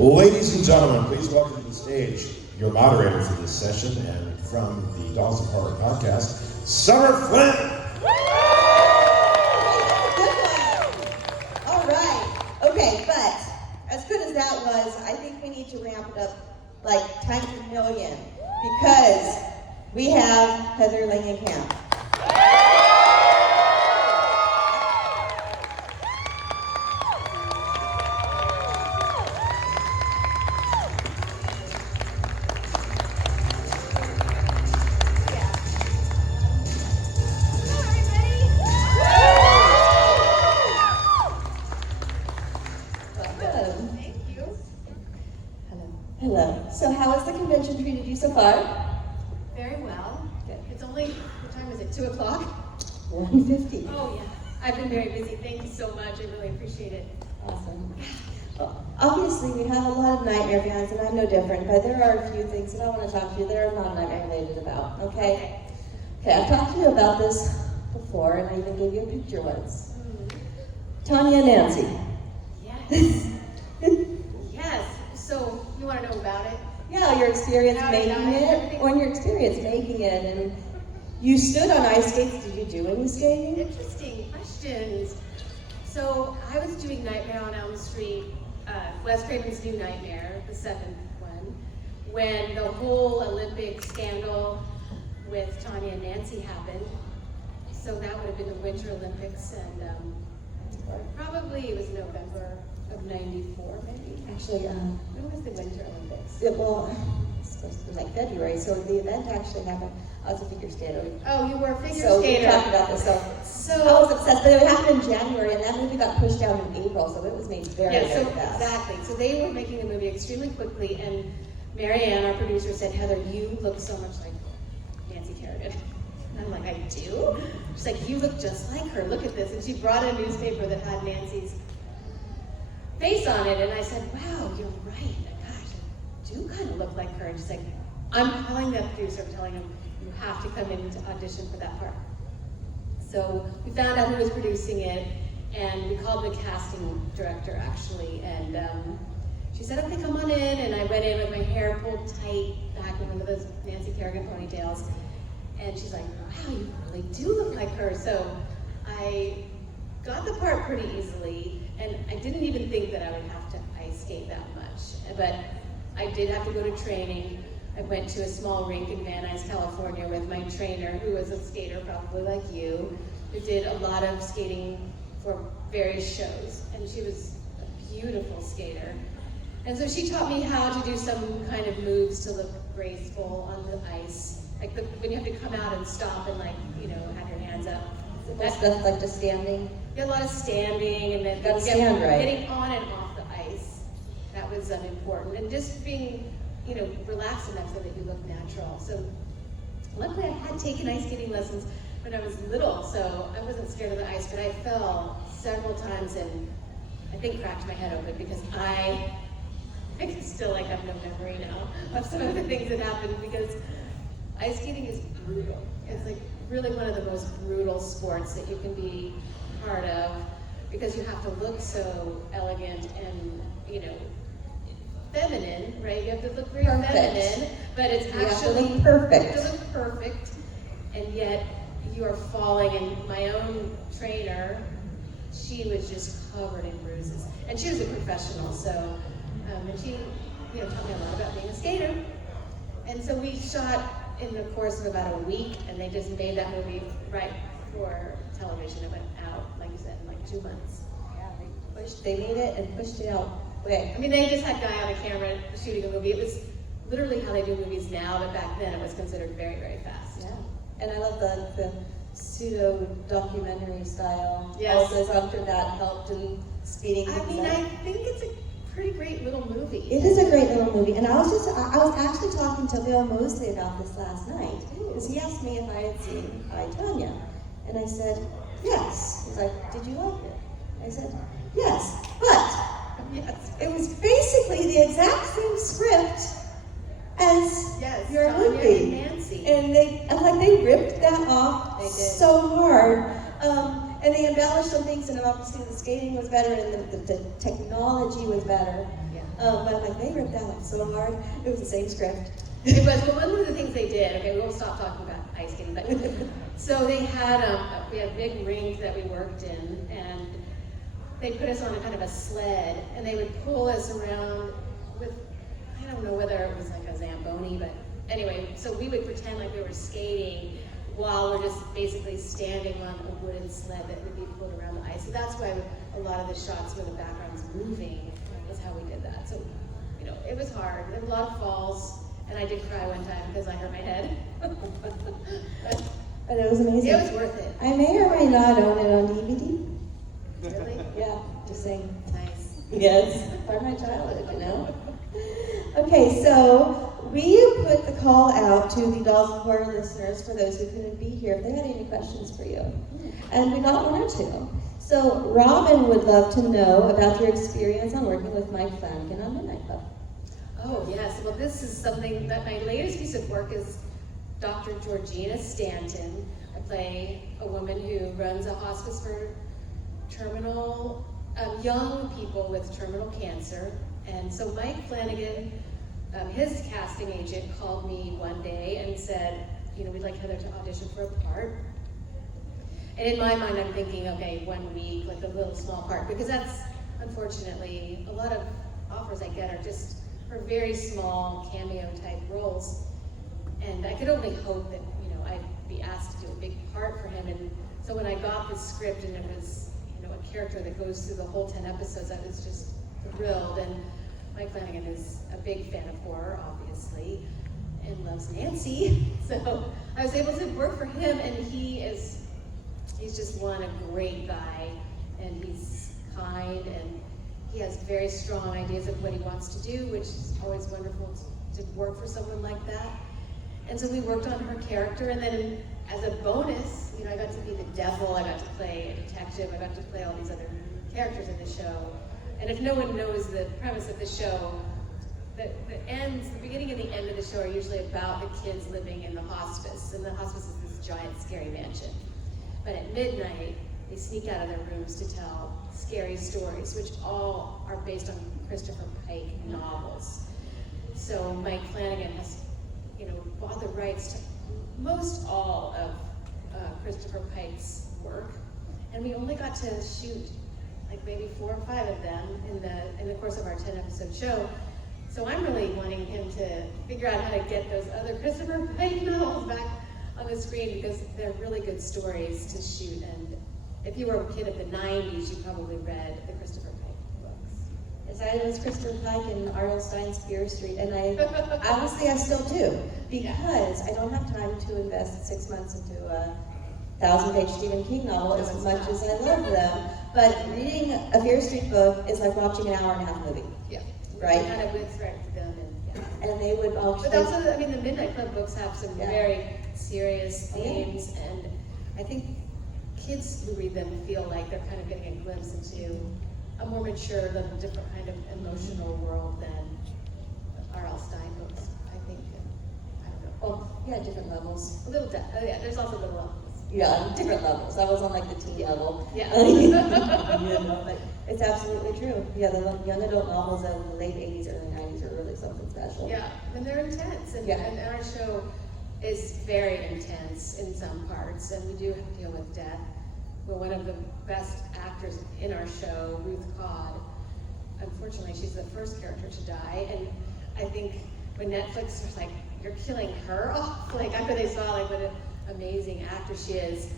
Ladies and gentlemen, please welcome to the stage your moderator for this session and from the Dolls of Horror podcast, Summer Flynn. All right. Okay, but as good as that was, I think we need to ramp it up like times a million because we have Heather Langenkamp. Hello. So how has the convention treated you so far? Very well. Good. It's only, what time is it, 2 o'clock? 1:50. Oh yeah, I've been very busy. Thank you so much, I really appreciate it. Awesome. Well, obviously, we have a lot of nightmare fans, and I'm no different, but there are a few things that I want to talk to you that are not nightmare related about, okay? Okay, I've talked to you about this before, and I even gave you a picture once. Tanya and Nancy. Yes. Yes, so you want to know about it? Yeah, your experience How making did I- it, everything? or your experience making it, and you stood on ice skates. Did you do any skating? Interesting questions. So I was doing Nightmare on Elm Street, Wes Craven's New Nightmare, the 7th one, when the whole Olympic scandal with Tanya and Nancy happened. So that would have been the Winter Olympics, and probably it was November of '94, maybe. Actually, When was the Winter Olympics? it's supposed to be like February, so the event actually happened. I was a figure skater. Oh, you were a figure So skater. we talked about this. So I was obsessed, but it happened in January, and that movie got pushed out in April, so it was made very, Yeah, so very fast. exactly. So they were making the movie extremely quickly, and Marianne, our producer, said, "Heather, you look so much like Nancy Kerrigan." And I'm like, "I do?" She's like, "You look just like her. Look at this." And she brought a newspaper that had Nancy's face on it, and I said, "Wow, you're right. Gosh, I do kind of look like her." And she's like, "I'm calling the producer, telling him you have to come in to audition for that part." So we found out who was producing it, and we called the casting director actually, and she said, "Okay, come on in." And I went in with my hair pulled tight back in one of those Nancy Kerrigan ponytails, and she's like, "Wow, you really do look like her." So I got the part pretty easily, and I didn't even think that I would have to ice skate that much, but I did have to go to training. I went to a small rink in Van Nuys, California with my trainer, who was a skater probably like you, who did a lot of skating for various shows, and she was a beautiful skater. And so she taught me how to do some kind of moves to look graceful on the ice, like when you have to come out and stop and have your hands up. That stuff like just standing. You had a lot of standing, and then Gotta stand right. getting on and off the ice. That was important, and just being relaxed enough so that you look natural. So luckily I had taken ice skating lessons when I was little, so I wasn't scared of the ice, but I fell several times and I think cracked my head open because I can still have no memory now of some of the things that happened, because ice skating is brutal. It's really one of the most brutal sports that you can be part of, because you have to look so elegant and feminine, right? You have to look very feminine, but it's You have to actually look perfect. You have to look perfect, and yet you are falling. And my own trainer, she was just covered in bruises, and she was a professional. So, and she, taught me a lot about being a skater. And so we shot in the course of about a week, and they just made that movie right for television. It went out, like you said, in 2 months. Yeah, they made it and pushed it out quick. I mean, they just had a guy on a camera shooting a movie. It was literally how they do movies now, but back then it was considered very, very fast. Yeah, and I love the pseudo-documentary style. Yes. Also, I'm sure that helped in speeding I things mean, up. I think it's a pretty great little movie. It is a great little movie, and I was actually talking to Bill Mosley about this last night, because he asked me if I had seen I, Tonya, and I said, yes. He's like, did you like it? I said, yes, but Yes. it was basically the exact same script as Yes, your Tanya movie. and Nancy. And they ripped that off They did. so hard. and they embellished some things, and obviously the skating was better, and the technology was better. Yeah. But like they ripped that up so hard. It was the same script. It was, well, one of the things they did, okay, we won't stop talking about ice skating, but so they had, we had a big rink that we worked in, and they put us on a kind of a sled, and they would pull us around with, I don't know whether it was like a Zamboni, but anyway, so we would pretend like we were skating while we're just basically standing on a wooden sled that would be pulled around the ice. So that's why a lot of the shots where the background's moving is how we did that. So, you know, it was hard. There were a lot of falls. And I did cry one time because I hurt my head. But it was amazing. It was worth it. I may or may not own it on DVD. Really? Yeah, just saying. Nice. Yes, part of my childhood, you know. Okay, so we put the call out to the Dolls of Horror listeners for those who couldn't be here if they had any questions for you. And we got one or two. So Robin would love to know about your experience on working with Mike Flanagan on Midnight Club. Oh, yes. Well, this is something that my latest piece of work is Dr. Georgina Stanton. I play a woman who runs a hospice for terminal, young people with terminal cancer. And so Mike Flanagan, his casting agent, called me one day and said, you know, we'd like Heather to audition for a part. And in my mind, I'm thinking, okay, 1 week, like a little small part, because that's, unfortunately, a lot of offers I get are just for very small cameo type roles. And I could only hope that, you know, I'd be asked to do a big part for him. And so when I got the script and it was, you know, a character that goes through the whole 10 episodes, I was just thrilled. And Mike Flanagan is a big fan of horror, obviously, and loves Nancy. So I was able to work for him, and he's just a great guy, and he's kind, and he has very strong ideas of what he wants to do, which is always wonderful to work for someone like that. And so we worked on her character, and then as a bonus, you know, I got to be the devil, I got to play a detective, I got to play all these other characters in the show. And if no one knows the premise of the show, the beginning and the end of the show are usually about the kids living in the hospice, and the hospice is this giant, scary mansion. But at midnight, they sneak out of their rooms to tell scary stories, which all are based on Christopher Pike novels. So Mike Flanagan has, you know, bought the rights to most all of Christopher Pike's work, and we only got to shoot like maybe 4 or 5 of them in the course of our 10-episode show. So I'm really wanting him to figure out how to get those other Christopher Pike novels back on the screen, because they're really good stories to shoot. And if you were a kid of the 90s, you probably read the Christopher Pike books. Yes, I was Christopher Pike and R.L. Stein's Fear Street, and honestly I still do, because I don't have time to invest 6 months into a 1,000-page Stephen King novel as much as I love them. But reading a Fear Street book is like watching an hour-and-a-half movie. Yeah. Right? Kind of with them, and yeah. And they would all. But also, I mean, the Midnight Club books have some Yeah. very serious themes, and I think kids who read them feel like they're kind of getting a glimpse into a more mature, a different kind of emotional world than R.L. Stein books, I think. I don't know. Well, yeah, different levels. A little yeah, there's also little levels. Yeah, different levels. I was on like the teen level. Yeah. You know, but it's absolutely true. Yeah, the young adult novels of the late 80s, early 90s are really something special. Yeah, and they're intense, and, Yeah. and our show is very intense in some parts, and we do deal with death. We're one of the best actors in our show, Ruth Codd. Unfortunately, she's the first character to die, and I think when Netflix was like, "You're killing her off," like after they saw like what an amazing actor she is,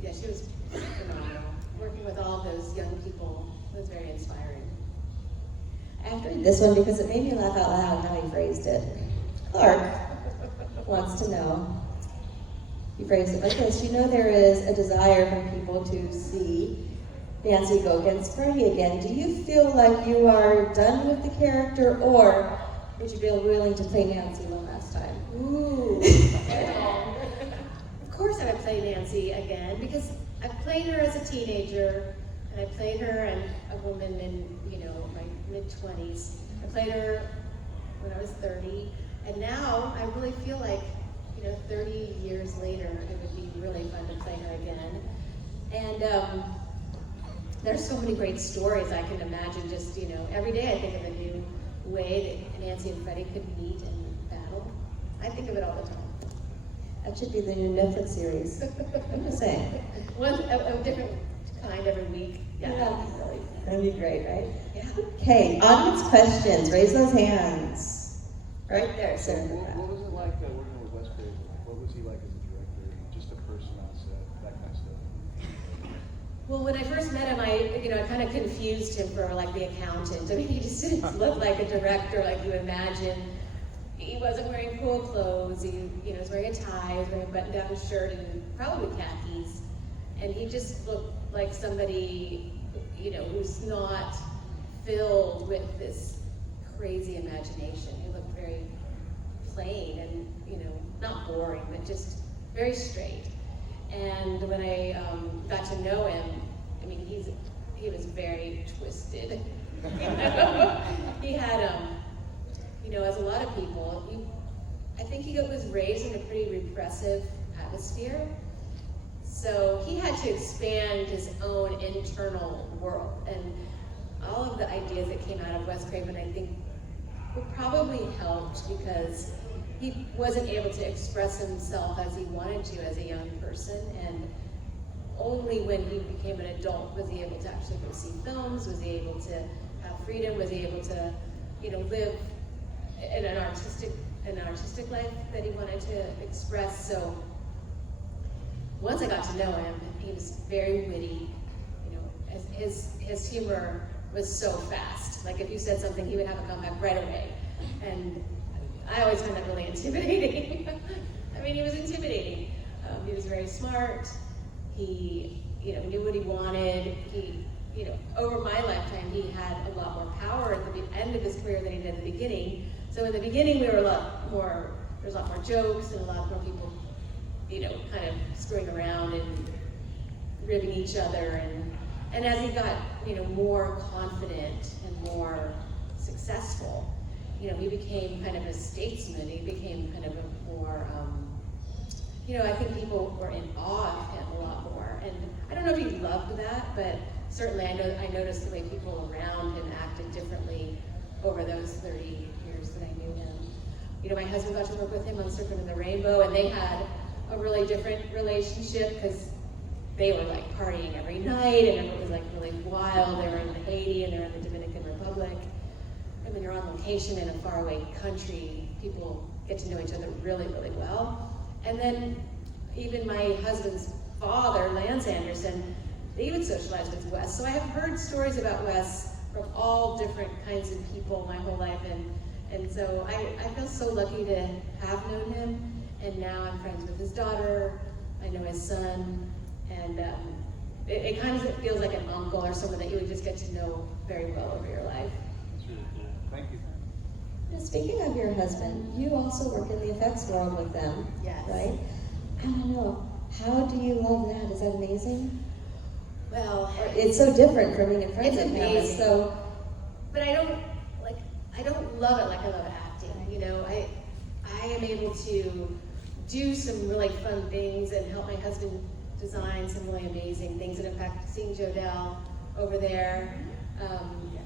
yeah, she was phenomenal. Working with all those young people was very inspiring. I have to read this one because it made me laugh out loud how he phrased it. Clark wants to know, he phrased it like this: you know there is a desire from people to see Nancy go against Freddie again. Do you feel like you are done with the character, or would you be willing to play Nancy one last time? Ooh. Of course I would play Nancy again, because I played her as a teenager, and I played her and a woman in, you know, my mid-20s. I played her when I was 30, and now I really feel like, you know, 30 years later, it would be really fun to play her again. And there's so many great stories I can imagine. Just, every day I think of a new way that Nancy and Freddie could meet and battle. I think of it all the time. That should be the new Netflix series. I'm just saying. One a different kind every week. Yeah. That'd be great, right? Yeah. Okay, audience questions. Raise those hands. Right there, sir. What was it like working with Wes Craven? What was he like as a director? Just a person on set, that kind of stuff. Well, when I first met him, I kind of confused him for like the accountant. I mean, he just didn't look like a director like you imagine. He wasn't wearing cool clothes. He, was wearing a tie. He was wearing a button-down shirt and probably khakis. And he just looked like somebody, who's not filled with this crazy imagination. He looked very plain and, not boring, but just very straight. And when I got to know him, I mean, he was very twisted. He had, as a lot of people, I think he was raised in a pretty repressive atmosphere. So he had to expand his own internal world. And all of the ideas that came out of Wes Craven, I think, were probably helped because he wasn't able to express himself as he wanted to as a young person. And only when he became an adult was he able to actually go see films, was he able to have freedom, was he able to, live in an artistic life that he wanted to express. So once I got to know him, he was very witty. His humor was so fast. Like if you said something, he would have a comeback right away. And I always found that really intimidating. I mean, he was intimidating. He was very smart. He, knew what he wanted. He, over my lifetime, he had a lot more power at the end of his career than he did at the beginning. So in the beginning, there was a lot more jokes and a lot more people, kind of screwing around and ribbing each other. And as he got, more confident and more successful, he became kind of a statesman. He became kind of a more, I think people were in awe of him a lot more. And I don't know if he loved that, but certainly I noticed the way people around him acted differently over those 30 years that I knew him. My husband got to work with him on Surfing in the Rainbow, and they had a really different relationship because they were like partying every night, and it was like really wild. They were in Haiti and they were in the Dominican Republic. And when you're on location in a faraway country, people get to know each other really, really well. And then even my husband's father, Lance Anderson, they would socialize with Wes. So I have heard stories about Wes from all different kinds of people my whole life, and so I feel so lucky to have known him. And now I'm friends with his daughter. I know his son, and it kind of feels like an uncle or someone that you would just get to know very well over your life. That's really cool. Thank you. Now, speaking of your husband, you also work in the effects world with them, Yes. right? I don't know, how do you love that? Is that amazing? Well, It's so different from being in front it's of camera. amazing. So, but I don't love it like I love acting. I am able to do some really fun things and help my husband design some really amazing things. And in fact, seeing Jodelle over there,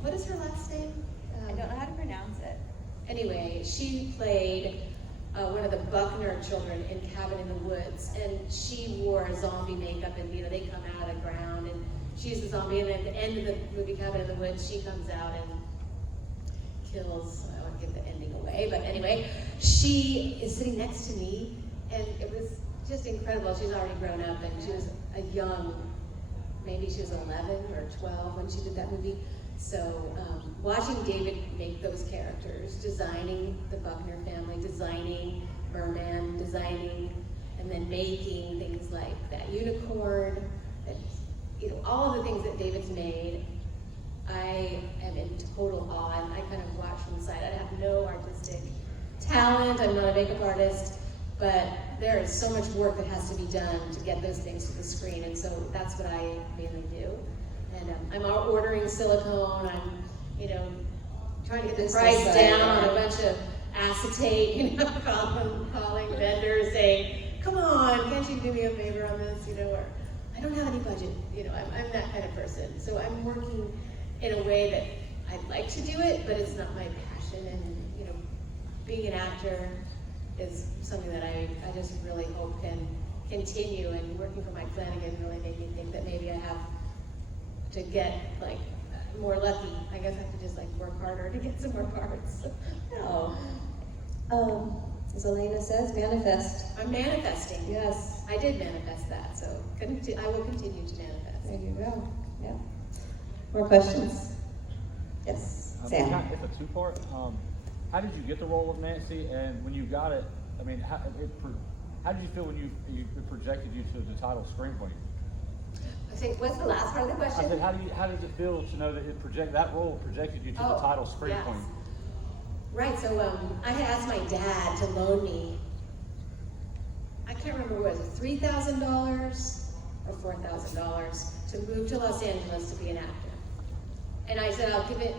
what is her last name? I don't know how to pronounce it. Anyway, she played one of the Buckner children in Cabin in the Woods, and she wore zombie makeup, and they come out of the ground, and she's the zombie, and at the end of the movie Cabin in the Woods, she comes out and kills, I won't give the ending away, but anyway, she is sitting next to me, and it was just incredible. She's already grown up, and she was a young, maybe she was 11 or 12 when she did that movie. So watching David make those characters, designing the Buckner family, designing Merman, designing and then making things like that unicorn, that, all of the things that David's made, I am in total awe, and I kind of watch from the side. I have no artistic talent, I'm not a makeup artist, but there is so much work that has to be done to get those things to the screen, and so that's what I mainly do. And I'm ordering silicone, I'm, trying to get the This price is, down on a bunch of acetate, calling vendors saying, come on, can't you do me a favor on this, or I don't have any budget, I'm that kind of person. So I'm working in a way that I'd like to do it, but it's not my passion. And being an actor is something that I just really hope can continue. And working for Mike Flanagan really made me think that maybe I have to get more lucky. I guess I have to just work harder to get some more parts. No. As Elena says, manifest. I'm manifesting. Yes. I did manifest that, so I will continue to manifest. There you go. Yeah. More questions? Yes. Sam. It's a two-part. How did you get the role of Nancy, and when you got it, I mean, how did you feel when it projected you to the title screenplay? I think, what's the last part of the question? I said, how did it feel to know that that role projected you to the title screenplay? Yes. Right, so I had asked my dad to loan me, I can't remember what it was, $3,000 or $4,000 to move to Los Angeles to be an actor. And I said, I'll give it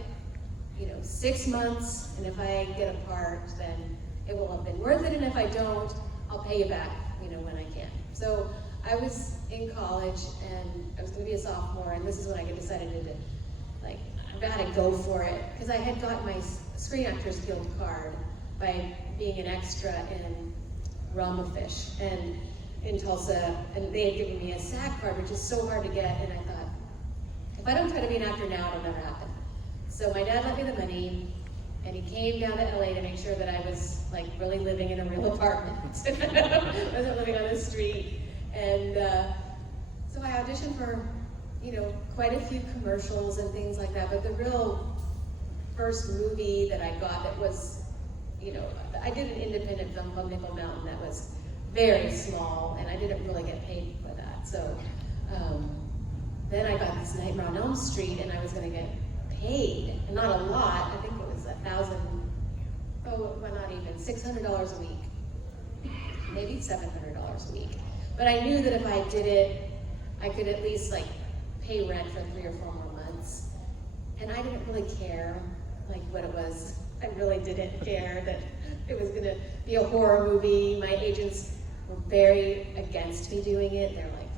6 months, and if I get a part, then it will have been worth it, and if I don't, I'll pay you back, when I can. So I was in college, and I was going to be a sophomore, and this is when I decided to, I've got to go for it, because I had gotten my Screen Actors Guild card by being an extra in Ramafish, and in Tulsa, and they had given me a SAG card, which is so hard to get, and I thought, if I don't try to be an actor now, it'll never happen. So my dad lent me the money, and he came down to LA to make sure that I was really living in a real apartment. I wasn't living on the street. And so I auditioned for, quite a few commercials and things like that. But the real first movie that I got that was, I did an independent film called Nickel Mountain that was very small, and I didn't really get paid for that. So then I got this Nightmare on Elm Street, and I was going to get paid, and not a lot. I think it was not even $600 a week, maybe $700 a week. But I knew that if I did it, I could at least pay rent for 3 or 4 more months. And I didn't really care what it was. I really didn't care that it was gonna be a horror movie. My agents were very against me doing it. They're like,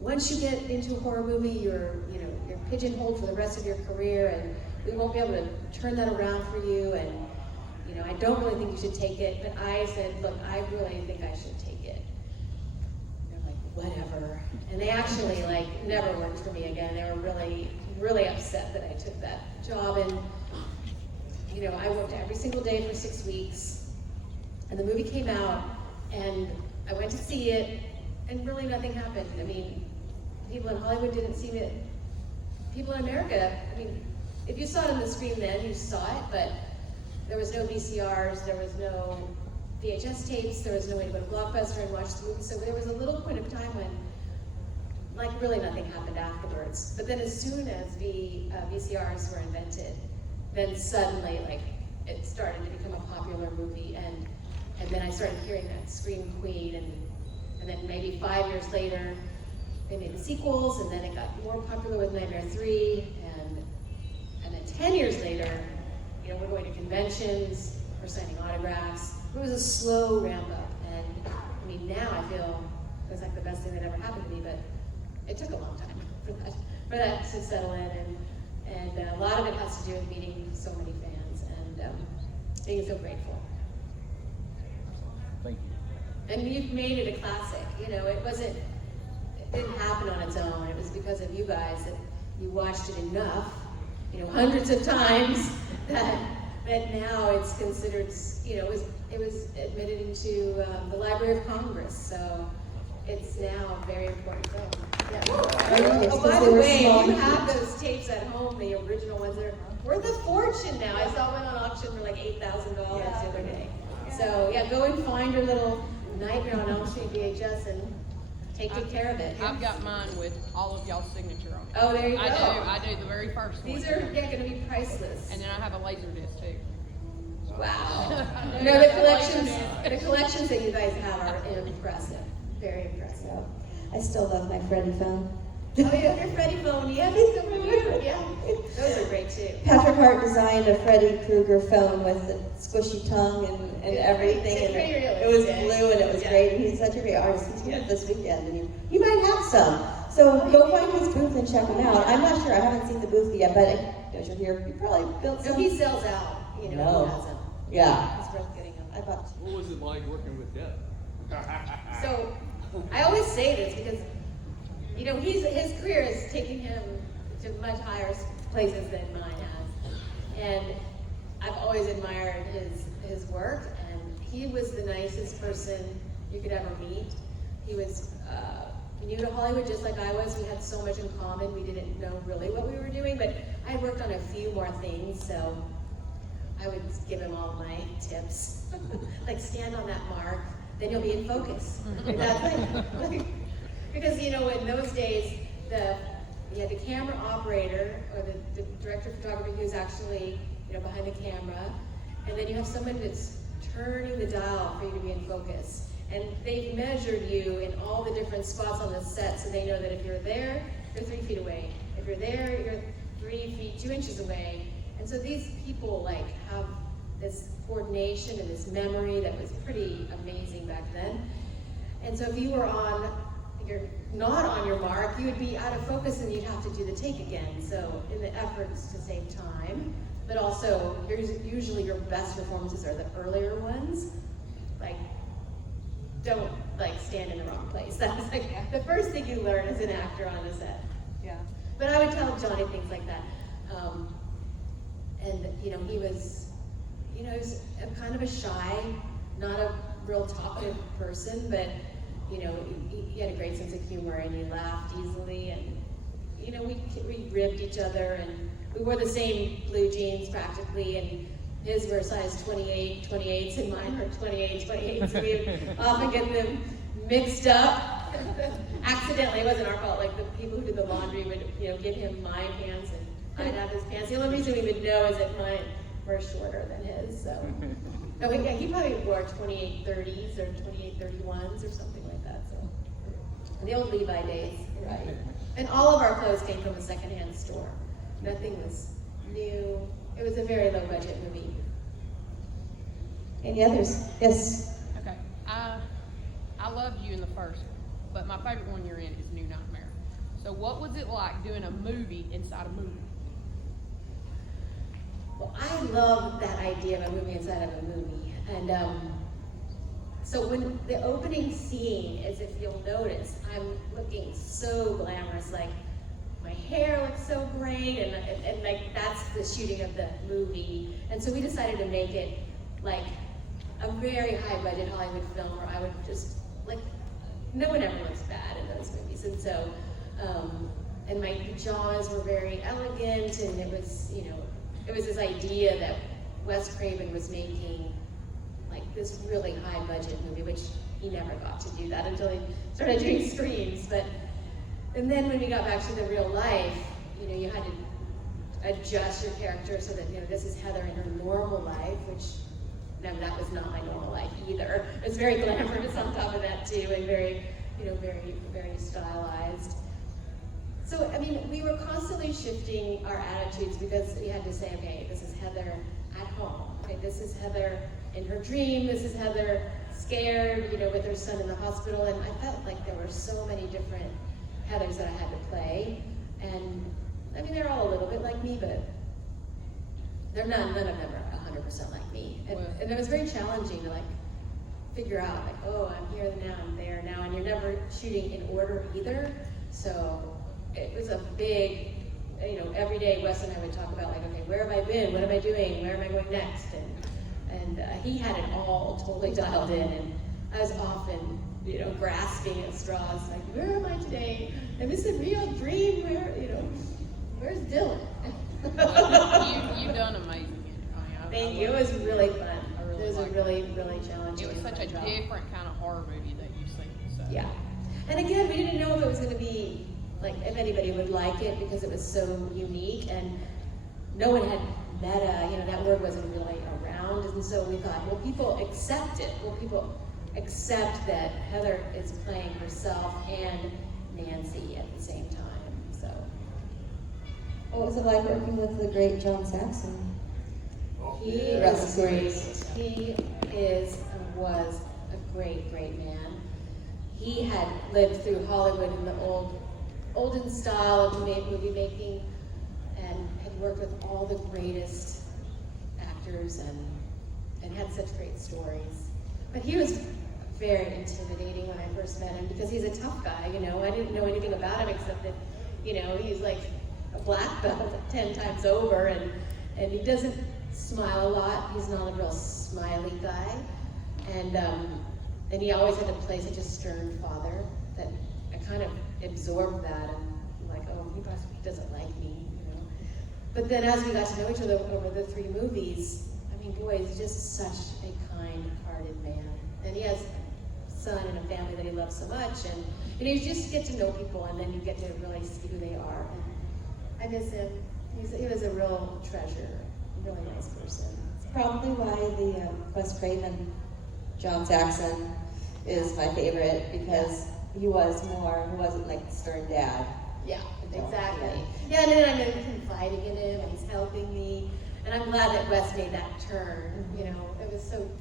once you get into a horror movie, you're pigeonholed for the rest of your career, and we won't be able to turn that around for you, and I don't really think you should take it. But I said, look, I really think I should take it. They're like, whatever. And they actually never worked for me again. They were really, really upset that I took that job, and I worked every single day for 6 weeks, and the movie came out, and I went to see it, and really nothing happened. I mean, people in Hollywood didn't see it. People in America, if you saw it on the screen then, you saw it, but there was no VCRs, there was no VHS tapes, there was no way to go to Blockbuster and watch the movie. So there was a little point of time when, really nothing happened afterwards. But then as soon as VCRs were invented, then suddenly, it started to become a popular movie, and then I started hearing that Scream Queen, and then maybe 5 years later, they made the sequels, and then it got more popular with Nightmare 3, and then 10 years later, we're going to conventions, we're signing autographs. It was a slow ramp up, and now I feel it's the best thing that ever happened to me, but it took a long time for that to settle in, and a lot of it has to do with meeting so many fans and being so grateful. Thank you. And you've made it a classic. It didn't happen on its own. It was because of you guys that you watched it enough, hundreds of times that now it's considered, it was admitted into the Library of Congress. So it's now a very important film. Yeah. Oh, by the way, you have those tapes at home, the original ones that are worth a fortune now. I saw one on auction for $8,000 the other day. So yeah, go and find your little Nightmare on Elm Street VHS and take good care of it. I've got mine with all of y'all's signature on it. Oh, there you go. I do the very first one. These are going to be priceless. And then I have a laser disc too. Wow. The collections that you guys have are impressive. Very impressive. I still love my Freddie phone. Oh, you have your Freddie phone. Yeah, it's so cute. Yeah, those are great too. Patrick Hart designed a Freddy Krueger phone with the squishy tongue and everything. It's and pretty it was realistic. blue, and it was Yeah. great. And he's such a great artist. He's here this weekend, and you might have some. So go find his booth and check him out. I'm not sure, I haven't seen the booth yet, but as you're here, you probably built So some. he sells out, you know, No. he has them. Yeah. It's worth getting them. I bought What was it like working with Deb? So I always say this because, you know, his career is taking him to much higher places than mine has. And I've always admired his work, and he was the nicest person you could ever meet. He was new to Hollywood just like I was. We had so much in common. We didn't know really what we were doing, but I had worked on a few more things, so I would give him all my tips. Like, stand on that mark, then you'll be in focus. And that's like, because, you know, in those days, you had the camera operator or the director of photography who's actually, you know, behind the camera, and then you have someone that's turning the dial for you to be in focus. And they've measured you in all the different spots on the set, so they know that if you're there, you're 3 feet away. If you're there, you're 3 feet 2 inches away. And so these people like have this coordination and this memory that was pretty amazing back then. And so if you're not on your mark, you would be out of focus and you'd have to do the take again. So in the efforts to save time, but also usually your best performances are the earlier ones. Like, don't like stand in the wrong place. That's like the first thing you learn as an actor on the set. Yeah. But I would tell Johnny things like that. And you know, he was a kind of a shy, not a real talkative person, but you know, he had a great sense of humor and he laughed easily, and you know, we ribbed each other, and we wore the same blue jeans practically, and his were size 28s, and mine were 28s. So we would often get them mixed up. Accidentally, it wasn't our fault. Like the people who did the laundry would, you know, give him my pants and I'd have his pants. The only reason we would know is that mine were shorter than his. So, he probably wore 28-30s or 28-31s or something like that. So, the old Levi days, right? And all of our clothes came from a secondhand store. Nothing was new. It was a very low budget movie. Any others? Yes. Okay. I loved you in the first one, but my favorite one you're in is New Nightmare. So what was it like doing a movie inside a movie? Well, I love that idea of a movie inside of a movie. And so when the opening scene is, if you'll notice, I'm looking so glamorous, like my hair looks so great, and like that's the shooting of the movie. And so we decided to make it like a very high budget Hollywood film where I would just, like, no one ever looks bad in those movies. And so, and my pajamas were very elegant, and it was, you know, it was this idea that Wes Craven was making like this really high budget movie, which he never got to do that until he started doing screens. And then when we got back to the real life, you know, you had to adjust your character so that, you know, this is Heather in her normal life, which, no, that was not my normal life either. It was very glamorous on top of that too, and very, you know, very, very stylized. So, I mean, we were constantly shifting our attitudes because we had to say, okay, this is Heather at home. Okay, this is Heather in her dream. This is Heather scared, you know, with her son in the hospital. And I felt like there were so many different Heathers that I had to play. And, I mean, they're all a little bit like me, but none of them are 100% like me. And it was very challenging to, like, figure out, like, oh, I'm here now, I'm there now. And you're never shooting in order either. So it was a big, you know, every day Wes and I would talk about, like, okay, where have I been? What am I doing? Where am I going next? And he had it all totally dialed in, and I was often, you know, grasping at straws, like, where am I today? Am this a real dream? Where, you know, where's Dylan? You've done amazing. Thank you. It was really fun. It was a liked really, really challenging. It was such a job. different kind of horror movie that you've seen. So. Yeah. And again, we didn't know if it was going to be, like, if anybody would like it because it was so unique, and no one had meta, you know, that word wasn't really around. And so we thought, will people accept it? Will people accept that Heather is playing herself and Nancy at the same time? So. What was it like working with the great John Saxon? He is great. He was a great, great man. He had lived through Hollywood in the old olden style of movie making, and had worked with all the greatest actors and had such great stories. But he was very intimidating when I first met him because he's a tough guy, you know. I didn't know anything about him except that, you know, he's like a black belt 10 times over, and he doesn't smile a lot. He's not a real smiley guy. And he always had to play such a stern father that I kind of absorbed that, and I'm like, oh, he doesn't like me, you know. But then as we got to know each other over the 3 movies, I mean, boy, he's just such a kind-hearted man. And he has a son and a family that he loves so much, and you know, you just get to know people, and then you get to really see who they are. And I miss him. He was a real treasure, a really nice person. It's probably why the Wes Craven, John Saxon is my favorite, because he wasn't like the stern dad. Yeah, exactly. Yeah, and then I'm confiding in him, and he's helping me. And I'm glad that Wes made that turn. You know,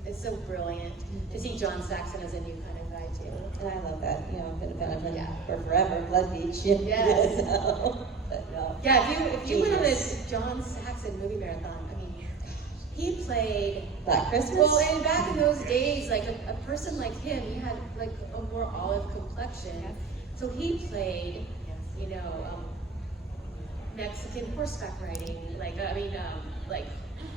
it's so brilliant to see John Saxon as a new kind of guy too. And I love that, you know, could have been Yeah. for forever, Blood Beach. Yes. You know? But no. Yeah, if you went on Genius. a John Saxon movie marathon, I mean, he played. Black Christmas? Well, and back in those days, like a person like him, he had like a more olive complexion. Yes. So he played, you know, Mexican horseback riding, like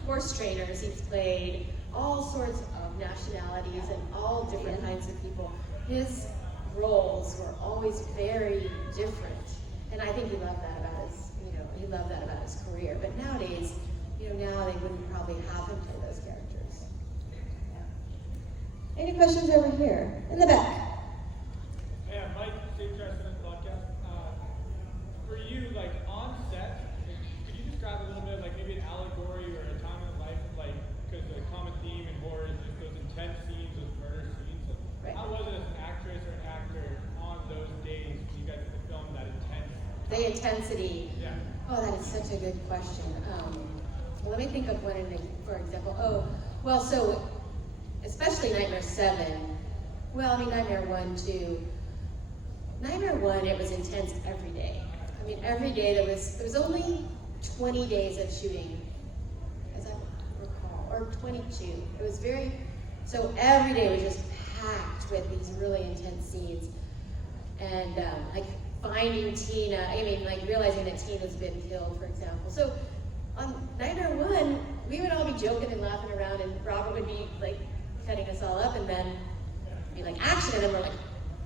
horse trainers. He's played all sorts of nationalities and all different kinds of people. His roles were always very different, and I think he loved that about his career. But nowadays, you know, now they wouldn't probably have him play those characters. Any questions over here? In the back. Yeah, Mike, State President Podcast. For you, like on set, could you describe a little bit, like maybe an allegory or a time in life, like, because the common theme in horror is just those intense scenes, those murder scenes. Right. How was it as an actress or an actor on those days when you guys had to film that intense? The intensity. Yeah. Oh, that is such a good question. Let me think of one, for example. Oh, well, so especially Nightmare 7. Well, I mean, Nightmare 1 too. Nightmare 1, it was intense every day. I mean, every day there was only 20 days of shooting, as I recall, or 22. It was so every day was just packed with these really intense scenes. And like finding Tina, I mean, like realizing that Tina's been killed, for example. So on Nightmare 1, we would all be joking and laughing around, and Robert would be like cutting us all up, and then be like, action, and then we're like,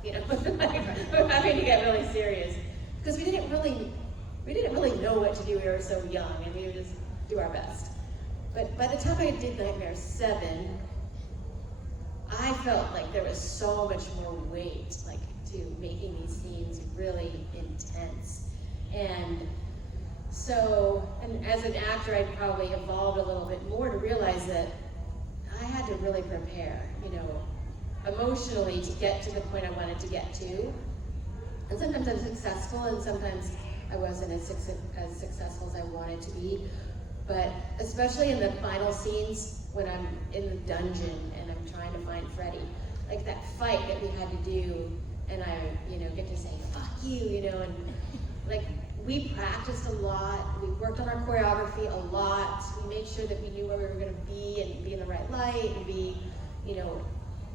you know, we're having to get really serious. Because we didn't really know what to do. We were so young, and we would just do our best. But by the time I did Nightmare 7, I felt like there was so much more weight, like, to making these scenes really intense. And so, and as an actor, I'd probably evolved a little bit more to realize that I had to really prepare, you know, emotionally to get to the point I wanted to get to. And sometimes I'm successful, and sometimes I wasn't as successful as I wanted to be. But especially in the final scenes when I'm in the dungeon and I'm trying to find Freddy, like that fight that we had to do, and I, you know, get to say, fuck you, you know, and like we practiced a lot, we worked on our choreography a lot, we made sure that we knew where we were gonna be and be in the right light and be, you know,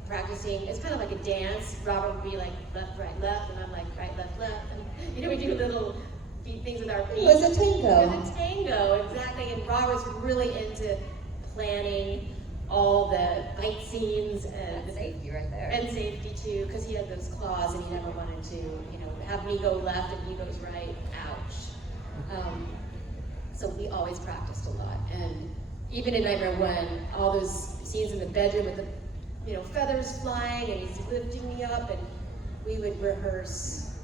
practicing. It's kind of like a dance. Robert would be like left, right, left, and I'm like right, left, left. And you know, we do little things with our feet. It was a tango. It was a tango, exactly. And Robert's really into planning all the fight scenes and Safety right there. and safety too, because he had those claws and he never wanted to, you know, have me go left and he goes right. Ouch. So we always practiced a lot. And even in Nightmare 1, all those scenes in the bedroom with the, you know, feathers flying and he's lifting me up, and we would rehearse,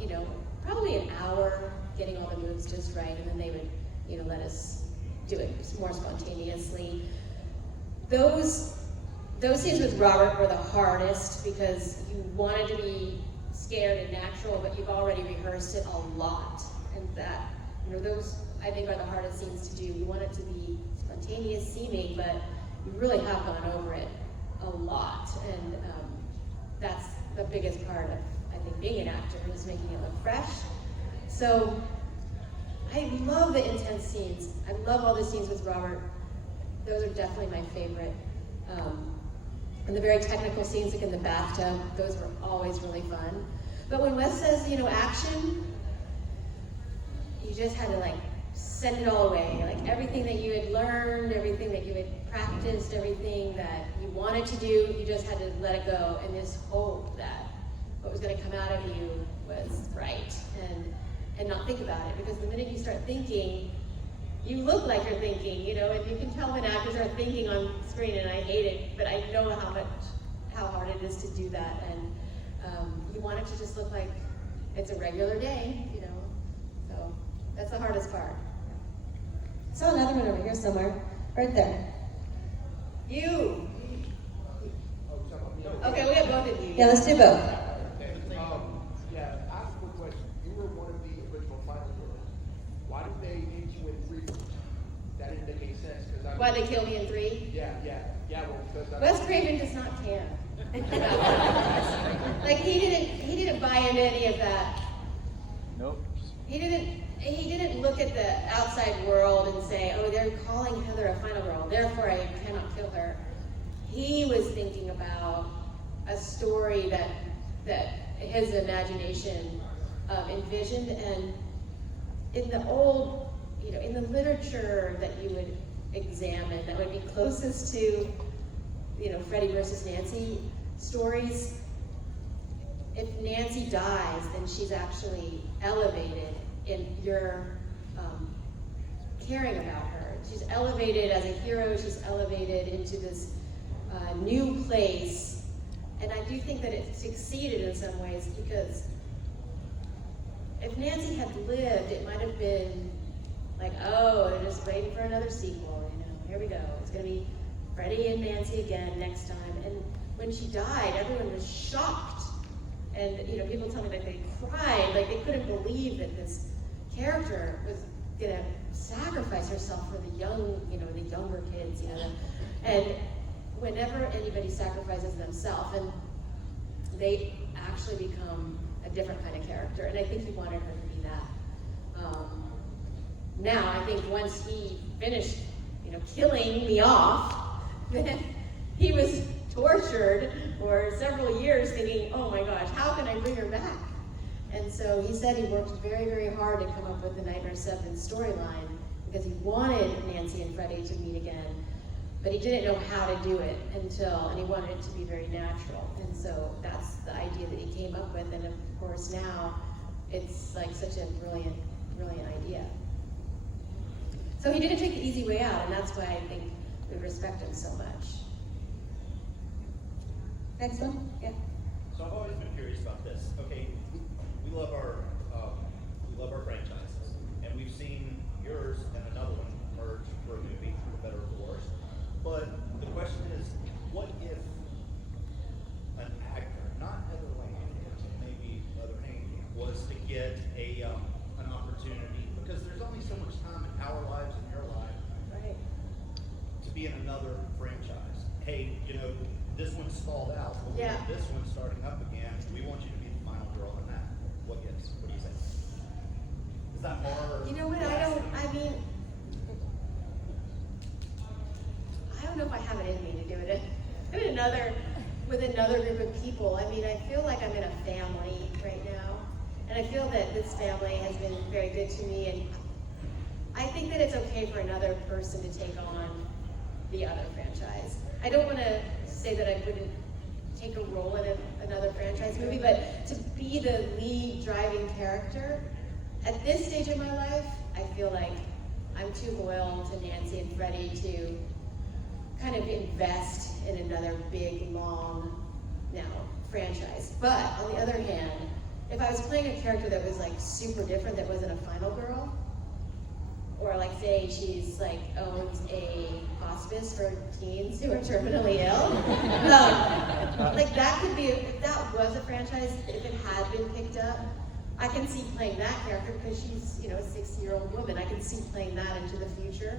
you know, probably an hour, getting all the moves just right, and then they would, you know, let us do it more spontaneously. Those scenes with Robert were the hardest because you wanted to be scared and natural, but you've already rehearsed it a lot, and that, you know, those I think are the hardest scenes to do. You want it to be spontaneous seeming, but you really have gone over it a lot, and that's the biggest part of, I think, being an actor, is making it look fresh So I love the intense scenes. I love all the scenes with Robert. Those are definitely my favorite. And the very technical scenes, like in the bathtub, those were always really fun. But when Wes says, action, you just had to like send it all away. Like everything that you had learned, everything that you had practiced, everything that you wanted to do, you just had to let it go and just hope that what was going to come out of you was right and not think about it. Because the minute you start thinking, you look like you're thinking, and you can tell when actors are thinking on screen, and I hate it, but I know how hard it is to do that, and you want it to just look like it's a regular day, so that's the hardest part. Saw another one over here somewhere, right there. You! Okay, we have both of you. Yeah, let's do both. Yeah, ask a quick question. You were one of the original Final Girls. Why did they need you in 3? That didn't make any sense. Why they kill me in 3? Yeah, well, because Wes Craven does not care. Like he didn't buy into any of that. Nope. He didn't look at the outside world and say, oh, they're calling Heather a final girl, therefore I cannot kill her. He was thinking about a story that his imagination envisioned, and in the old, in the literature that you would examine that would be closest to, Freddie versus Nancy stories, if Nancy dies, then she's actually elevated in your caring about her. She's elevated as a hero, she's elevated into this new place. And I do think that it succeeded in some ways, because if Nancy had lived, it might have been like, oh, they're just waiting for another sequel, here we go. It's gonna be Freddie and Nancy again next time. And when she died, everyone was shocked. And people tell me that they cried, like they couldn't believe that this character was gonna sacrifice herself for the young, the younger kids, And whenever anybody sacrifices themselves, and they actually become a different kind of character. And I think he wanted her to be that. Now, I think once he finished, killing me off, then he was tortured for several years thinking, oh my gosh, how can I bring her back? And so he said he worked very, very hard to come up with the Nightmare 7 storyline, because he wanted Nancy and Freddie to meet again, but he didn't know how to do it and he wanted it to be very natural. And so that's the idea that he came up with, and of course now it's like such a brilliant, brilliant idea. So he didn't take the easy way out, and that's why I think we respect him so much. Next one? Yeah. So I've always been curious about this. Okay, we love our franchises, and we've seen yours and another one merge for a movie, for better or for worse. But the question is, what if an actor, not Heather Langenkamp, maybe Langenkamp, was to get an opportunity, because there's only so much time in our lives and your life, Right. to be in another franchise. Hey, this one stalled out. But Yeah. This one's starting up again. We want you to be the final girl in that. What do you say? Is that hard? You know what, I don't know if I have it in me to do it with another group of people. I feel like I'm in a family right now, and I feel that this family has been very good to me, and I think that it's okay for another person to take on the other franchise. I don't want to say that I wouldn't take a role in another franchise movie, but to be the lead driving character, at this stage of my life, I feel like I'm too loyal to Nancy and Freddie to kind of invest in another big, long, franchise. But on the other hand, if I was playing a character that was like super different, that wasn't a final girl, or like say she's like owns a hospice for teens who are terminally ill, like that could be, if that was a franchise, if it had been picked up, I can see playing that character, because she's a 60-year-old woman. I can see playing that into the future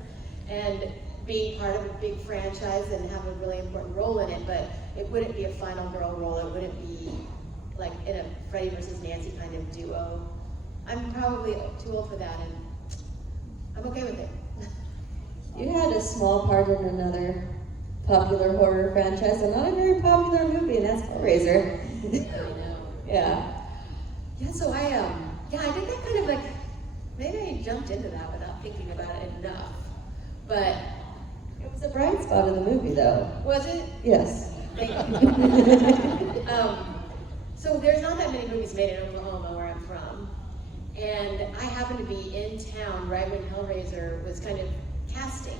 and being part of a big franchise and have a really important role in it. But it wouldn't be a final girl role. It wouldn't be like in a Freddie versus Nancy kind of duo. I'm probably too old for that, and I'm okay with it. You had a small part in another popular horror franchise, and not a very popular movie, and that's Hellraiser. I know. Yeah. Yeah, so I did that kind of like, maybe I jumped into that without thinking about it enough. But, It was a bright spot in the movie, though. was it? Yes. Thank you. So there's not that many movies made in Oklahoma, where I'm from. And I happened to be in town right when Hellraiser was kind of casting.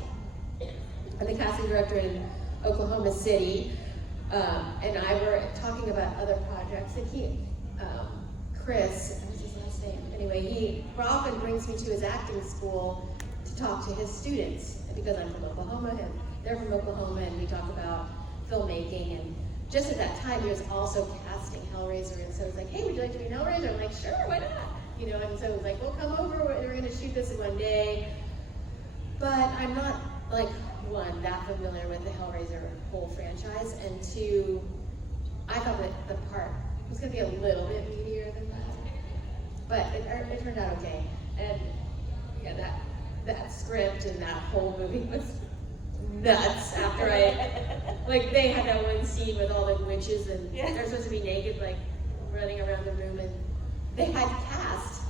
I'm the casting director in Oklahoma City, and I were talking about other projects, and Chris, what's his last name? Anyway, he often brings me to his acting school to talk to his students, because I'm from Oklahoma, and they're from Oklahoma, and we talk about filmmaking, and just at that time, he was also casting Hellraiser, and so it was like, hey, would you like to be in Hellraiser? I'm like, sure, why not? You know, and so it was like, well, come over, we're gonna shoot this in one day. But I'm not, like, one, that familiar with the Hellraiser whole franchise, and two, I thought that the part was gonna be a little bit meatier than that. But it turned out okay. And yeah, that script and that whole movie was nuts after like they had that one scene with all the witches and they're supposed to be naked, like running around the room, and they had cast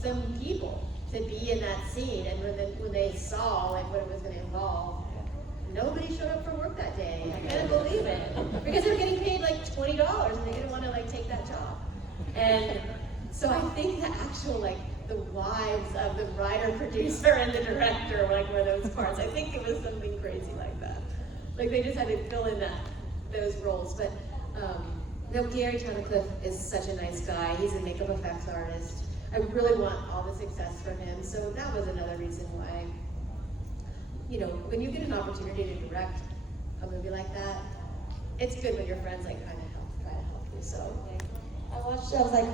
some people to be in that scene, and when they saw like what it was going to involve, nobody showed up for work that day. I couldn't believe it, because they were getting paid like $20 and they didn't want to like take that job. And so I think the actual like the wives of the writer, producer, and the director like were those parts. I think it was something crazy like that. Like they just had to fill in those roles. But no, Gary Tunnicliffe is such a nice guy. He's a makeup effects artist. I really want all the success for him. So that was another reason why, you know, when you get an opportunity to direct a movie like that, it's good when your friends like try to help you. So I watched it, I was like,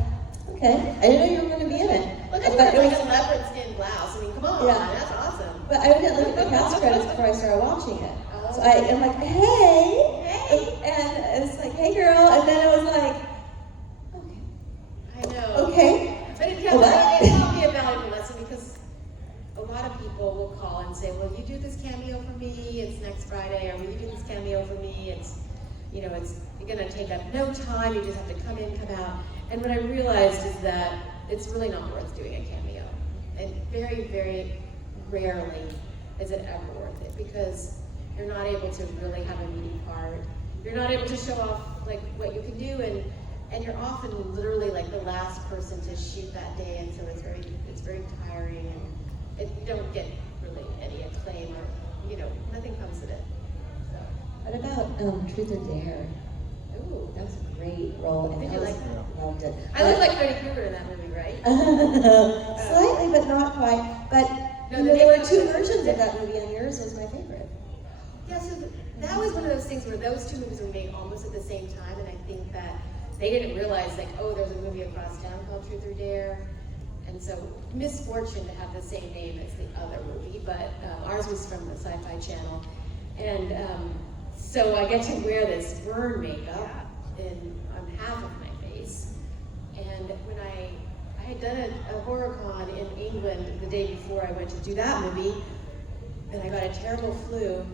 okay, I didn't know you were going to be in it. look at But her, it like was- a leopard skin blouse. I mean, come on, Yeah. that's awesome. But I didn't look at the cast credits before I started watching it. So I'm like, hey, and it's like, hey girl, and then it was like, okay, I know. okay. But it What? taught me a valuable lesson, because a lot of people will call and say, well, you do this cameo for me, it's next Friday, or will you do this cameo for me, it's, you know, it's gonna take up no time, you just have to come in, come out. And what I realized is that it's really not worth doing a cameo. And very, very rarely is it ever worth it, because you're not able to really have a meaty part. You're not able to show off like what you can do, and you're often literally like the last person to shoot that day, and so it's very tiring, and you don't get really any acclaim, or, you know, nothing comes of it. So, What about Truth or Dare? ooh, That was a great role. And Did I you was- like that? Loved it. I look like Freddy Krueger in that movie, right? Slightly, but not quite. But No, you the know, there were makeup- two versions of that movie, and yours was my favorite. Yeah, so that was one of those things where those two movies were made almost at the same time, and I think that they didn't realize, like, oh, there's a movie across town called Truth or Dare, and so misfortune to have the same name as the other movie, but ours was from the Sci-Fi Channel, and so I get to wear this burn makeup on half of my face, and when I had done a horror con in England the day before I went to do that movie, and I got a terrible flu.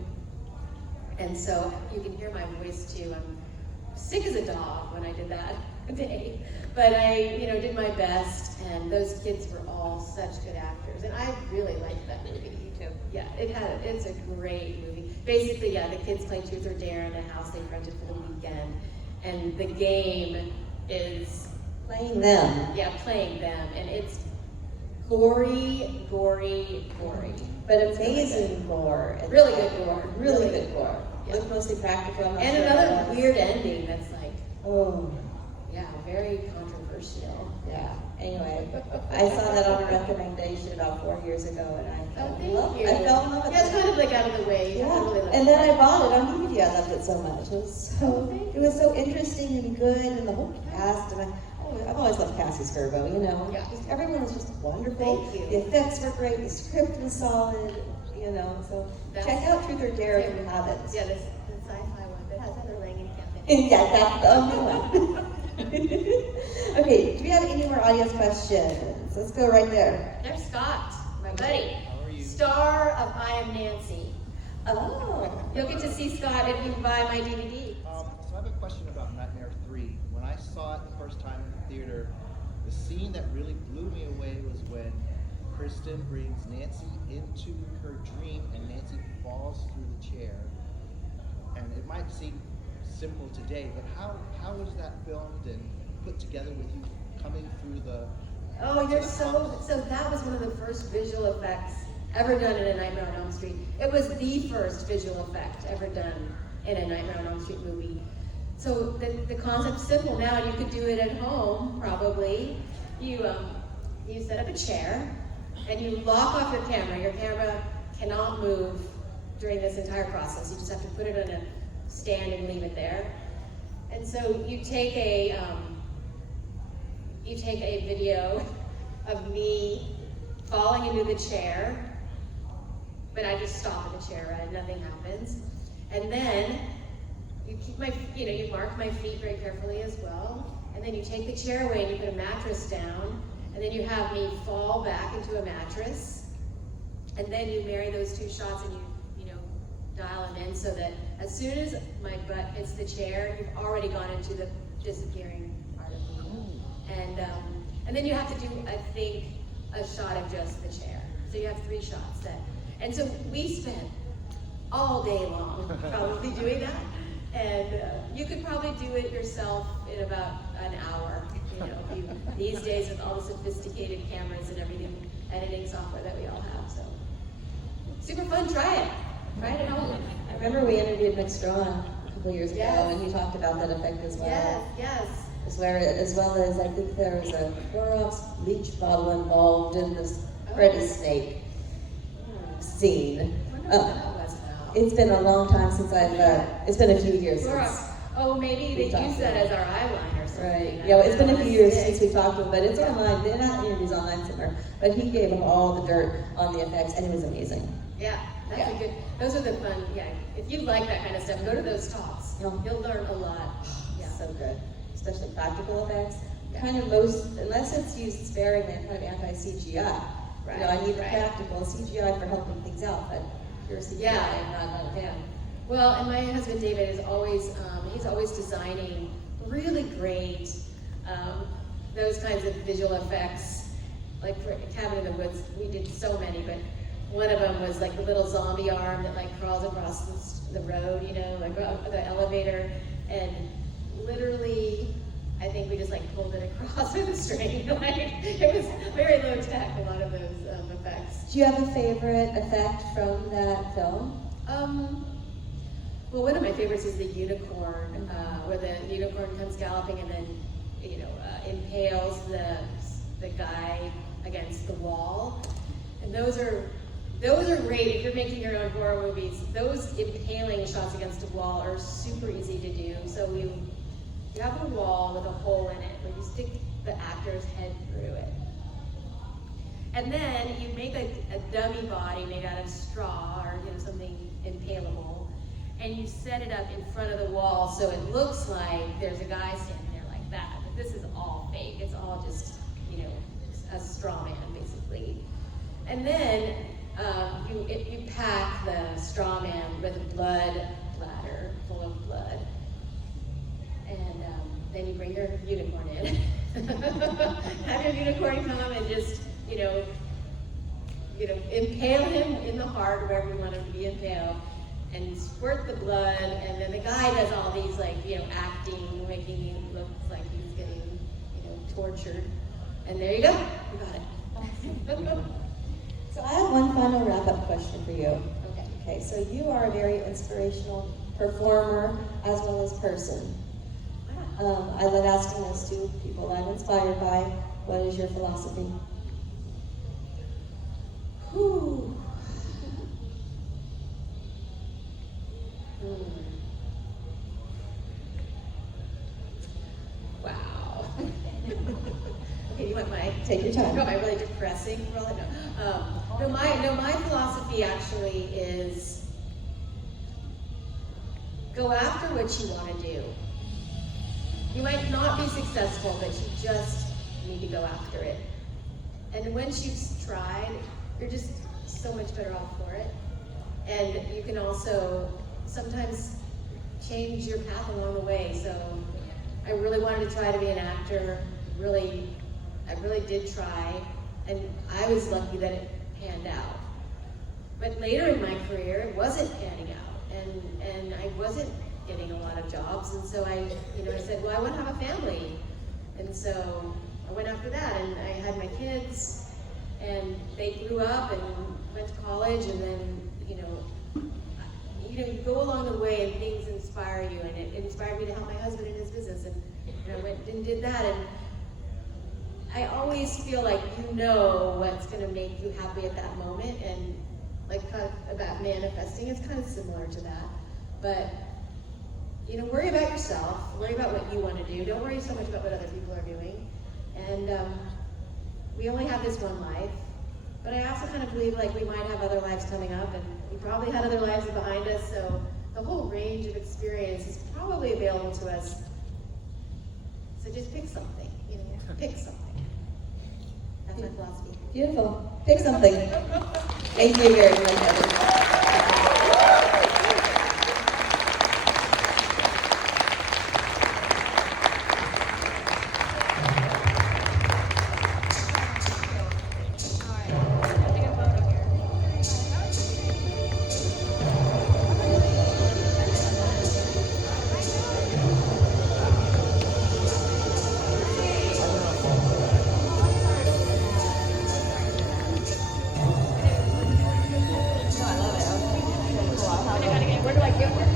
And so you can hear my voice too. I'm sick as a dog when I did that day. But I, you know, did my best, and those kids were all such good actors. And I really liked that movie. You too. Yeah, it's a great movie. Basically, yeah, the kids play Truth or Dare in the house they rented for the weekend. And the game is Playing them. yeah, playing them. And it's gory. But amazing gore. Really good gore. Really good gore. Yeah. Looked mostly practical. I'm not And sure another what it was. weird ending that's like, Oh, yeah, very controversial. yeah. Anyway, I saw that on a recommendation about 4 years ago, and I Oh, fell in thank love. you. I fell in love with Yeah, it's it. kind of like out of the way. You have to Yeah, really look and at then it. I bought it on DVD. I loved it so much. It was so interesting and good, and the whole cast. And I've always loved Cassie Skirbo. You know, Yeah. just, everyone was just wonderful. Thank you. The effects were great. The script was solid. You know, so That's- check out Truth or Dare if you have it. Yeah, the sci-fi one that has Heather Langenkamp in it. Yeah, that's the only one. Okay, do we have any more audience questions? So let's go right there. There's Scott, my buddy. How are you? Star of I Am Nancy. Oh. You'll get to see Scott if you buy my DVD. So I have a question about Nightmare 3. When I saw it the first time in the theater, the scene that really blew me away was when Kristen brings Nancy into her dream and Nancy falls through the chair. And it might seem simple today, but how was that filmed and put together with you coming through the... Oh, you're so that was one of the first visual effects ever done in a Nightmare on Elm Street. It was the first visual effect ever done in a Nightmare on Elm Street movie. So the concept's simple now, and you could do it at home, probably. You set up a chair, and you lock off your camera. Your camera cannot move during this entire process. You just have to put it on a stand and leave it there. And so you take a video of me falling into the chair, but I just stop in the chair, right? Nothing happens. And then you keep you mark my feet very carefully as well. And then you take the chair away and you put a mattress down, and then you have me fall back into a mattress. And then you marry those two shots and you dial them in so that as soon as my butt hits the chair, you've already gone into the disappearing part of me. And then you have to do, I think, a shot of just the chair. So you have 3 shots and so we spent all day long probably doing that. And you could probably do it yourself in about an hour. These days with all the sophisticated cameras and everything, editing software that we all have. So super fun. Try it. Try it at home. I remember we interviewed Nick Strawn a couple years ago, Yes. and he talked about that effect as well. Yes. As well as I think there was a Clorox bleach bottle involved in this Freddy snake scene. I wonder what that was about. It's been a long time since it's been a few years Clorox. since. Oh, maybe they use that as our eyeliner or something. Right. I Yeah, don't it's been know. a few years since we talked to him, but it's online. They're not interviews online somewhere. But he gave them all the dirt on the effects, and it was amazing. Yeah, that's a good. Those are the fun. Yeah, if you like that kind of stuff, go to those talks. Yeah. You'll learn a lot. Yeah. So good. Especially practical effects. Kind of most, unless it's used sparingly, I'm kind of anti-CGI. Right, I need the right. practical CGI for helping things out, but pure CGI, I'm not a fan. Well, and my husband David is always he's always designing really great those kinds of visual effects. Like for Cabin in the Woods, we did so many, but one of them was like the little zombie arm that like crawls across the road, like the elevator, and literally, I think we just like pulled it across with a string. Like it was very low tech, a lot of those effects. Do you have a favorite effect from that film? Well, one of my favorites is the unicorn, where the unicorn comes galloping and then, impales the guy against the wall. And those are great if you're making your own horror movies. Those impaling shots against a wall are super easy to do. So you have a wall with a hole in it where you stick the actor's head through it. And then you make a dummy body made out of straw or something impalable, and you set it up in front of the wall so it looks like there's a guy standing there like that. But this is all fake. It's all just a straw man basically. And then you pack the straw man with a blood bladder full of blood. And then you bring your unicorn in. Have your unicorn come and just, impale him in the heart wherever you want him to be impaled, and squirt the blood. And then the guy does all these acting, making it look like he's getting, tortured. And there you go. You got it. So I have one final wrap-up question for you. Okay. Okay, so you are a very inspirational performer as well as person. I love asking this to people I'm inspired by. What is your philosophy? Whew. Wow. Okay, you want my Take your time. You want my really depressing role? No. My philosophy actually is go after what you want to do. You might not be successful, but you just need to go after it. And once you've tried, you're just so much better off for it. And you can also sometimes change your path along the way. So I really wanted to try to be an actor. I really did try, and I was lucky that it panned out. But later in my career, it wasn't panning out, and I wasn't getting a lot of jobs, and so I said, well, I want to have a family, and so I went after that, and I had my kids, and they grew up and went to college, and then you go along the way, and things inspire you, and it inspired me to help my husband in his business, and I went and did that, and I always feel like what's going to make you happy at that moment, and like kind of about manifesting, it's kind of similar to that. But worry about yourself, worry about what you want to do. Don't worry so much about what other people are doing. And we only have this one life. But I also kind of believe like we might have other lives coming up, and we probably had other lives behind us. So the whole range of experience is probably available to us. So just pick something. Pick something. That's my philosophy. Beautiful. Pick something. Thank you very much, Heather. Where do I get one?